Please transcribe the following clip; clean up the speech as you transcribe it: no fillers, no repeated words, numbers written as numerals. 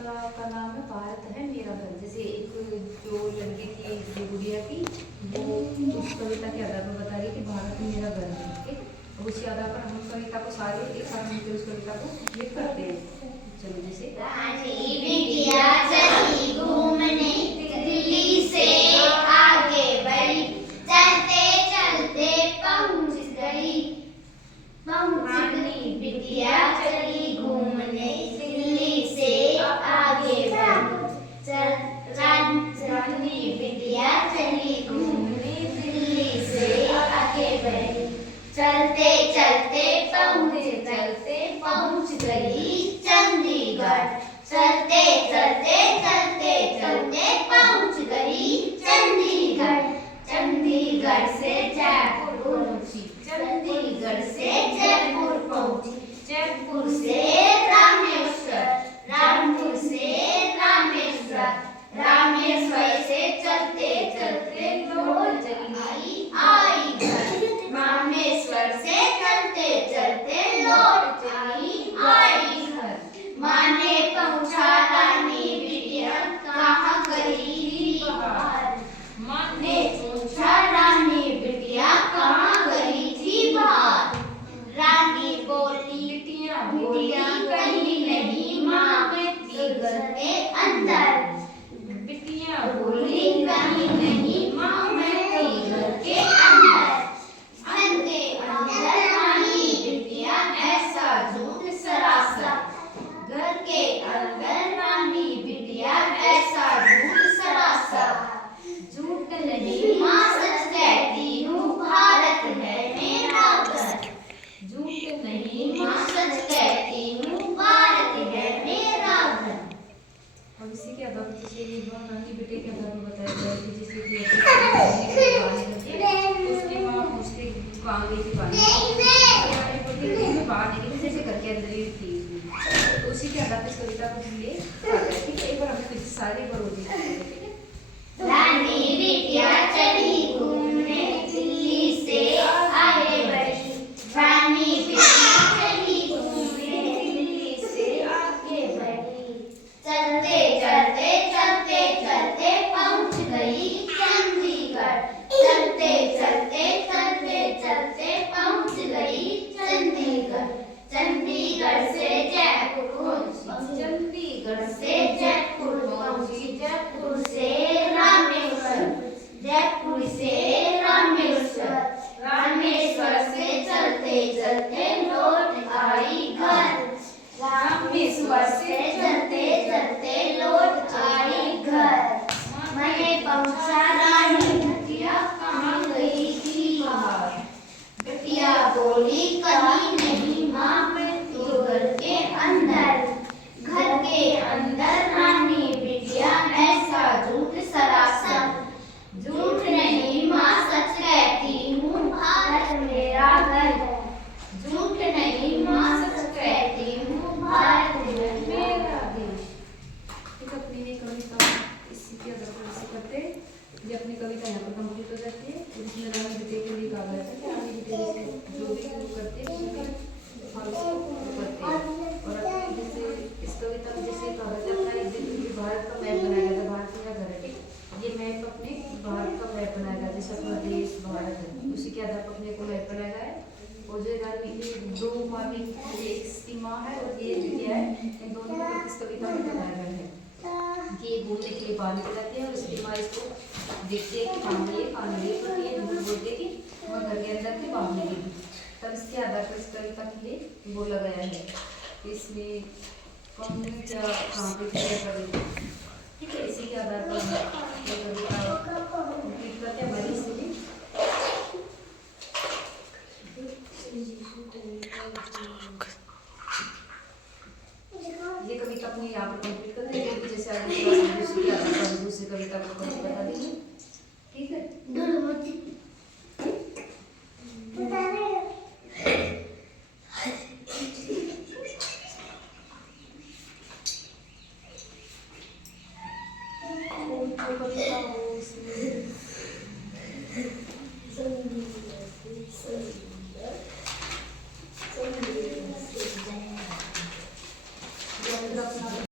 कविता का नाम है भारत है मेरा घर। जैसे एक जो लड़के की जो गुड़िया थी वो उस कविता के आधार पर बता रही है कि भारत मेरा घर है। ठीक है, अब उसी आधार पर हम कविता को सारे एक साथ मिलकर उस कविता को लिख करते हैं। चलो जैसे रानी बिटिया चली घूमने दिल्ली से आगे बढ़ी, चलते चलते पहुंच गई। रानी बिटिया चली घूमने दिल्ली से आगे बढ़ी, रानी बिटिया चली घूमने दिल्ली से आगे बढ़ी, चलते चलते पहुंच गई चंडीगढ़। चलते चलते चलते चलते पहुंच गई चंडीगढ़। चंडीगढ़ से जयपुर पहुंची, चंडीगढ़ से जयपुर पहुंची, जयपुर से रामेश्वर, रामपुर से रामेश्वर, रामेश्वर से चलते चलते लौट चली आई घर। रामेश्वर से चलते चलते लौट चली आई घर। माँ ने पूछा रानी बिटिया कहाँ गई थी बाहर। माँ ने पूछा रानी बिटिया कहाँ गई थी बाहर। रानी बोली बिटिया कहीं नहीं माँ मैं थी घर के अंदर। बिटिया बोली कहीं नहीं माँ मैं थी घर के अंदर। घर के अंदर रानी बिटिया ऐसा झूठ सरासर। घर के अंदर रानी बिटिया ऐसा झूठ सरासर। झूठ नहीं माँ सच कहती हूँ भारत है मेरा घर। झूठ नहीं माँ सच कहती हूँ भारत है मेरा घर। अब इसी के आधार पर जैसे रानी बेटे के आधार पर बताया गया कि जैसे कि उसकी माँ उसके कहाँ गई थी पानी बाहर निकली जैसे घर के अंदर ही थी। तो उसी के आधार पर इस कविता को हम ले ठीक है। एक बार हमें फिर सारे बार हो जाए। ठीक है, रानी बिटिया चली घूमने दिल्ली से आगे बढ़ी। रानी बिटिया चली घूमने दिल्ली से आगे बढ़ी, चलते चलते चलते चलते पहुंच गई चंडीगढ़। चलते चलते चलते चलते पहुंच गई चंडीगढ़। चंडीगढ़ से जयपुर पहुंची, चंडीगढ़ से जयपुर पहुंची, जयपुर से रामेश्वर, जयपुर से रामेश्वर, रामेश्वर से चलते चलते लौट आई घर। रामेश्वर से चलते चलते लौट आई घर। मैंने पूछा रानी बिटिया कहाँ गई थी बाहर। बिटिया बोली कहीं नहीं माँ मैं तो घर के अंदर। घर के अंदर रानी बिटिया ऐसा झूठ सरासर। झूठ नहीं माँ सच कहती हूँ भारत मेरा घर है। झूठ नहीं माँ सच कहती हूँ भारत है मेरा देश। एक अपनी ये कविता इसी के आधार पर ऐसे करते हैं। ये अपनी कविता यहाँ पर कंप्लीट हो जाती है। और इसमें रानी बेटे के लिए कहा गया था कि रानी बेटे जैसे जो भी शुरू करते हैं उसमें हम इसको करते हैं। और अब जैसे इस कविता में जैसे कहा गया था एक दिन क्योंकि भारत का मैप बनाया गया था। भारत मेरा घर है ठीक, ये मैप अपने भारत का मैप बनाया गया जैसे अपना देश भारत है उसी के आधार पर अपने को मैप बनाया गया है। और जो रानी दो माँ भी एक इसकी माँ है और ये बिटिया है, इन दोनों को इस कविता में बताया गया है कि ये घूमने के लिए बाहर निकल जाती है और इसकी माँ इसको देखती है कि कहाँ गई कहाँ नहीं गई, तो ये झूठ बोलती है कि मैं घर के अंदर थी बाहर निकली। तब इसके आधार पर इस कविता के लिए बोला गया है इसमें कौन क्या कहाँ पे क्या कर रही है। ठीक है, इसी के आधार पर ये कविता कंप्लीट करते हैं हमारी इसमें। ये कविता अपनी यहाँ पर कंप्लीट करते हैं जैसे आगे दूसरी आधार पर दूसरी कविता को बता देंगे। ठीक है।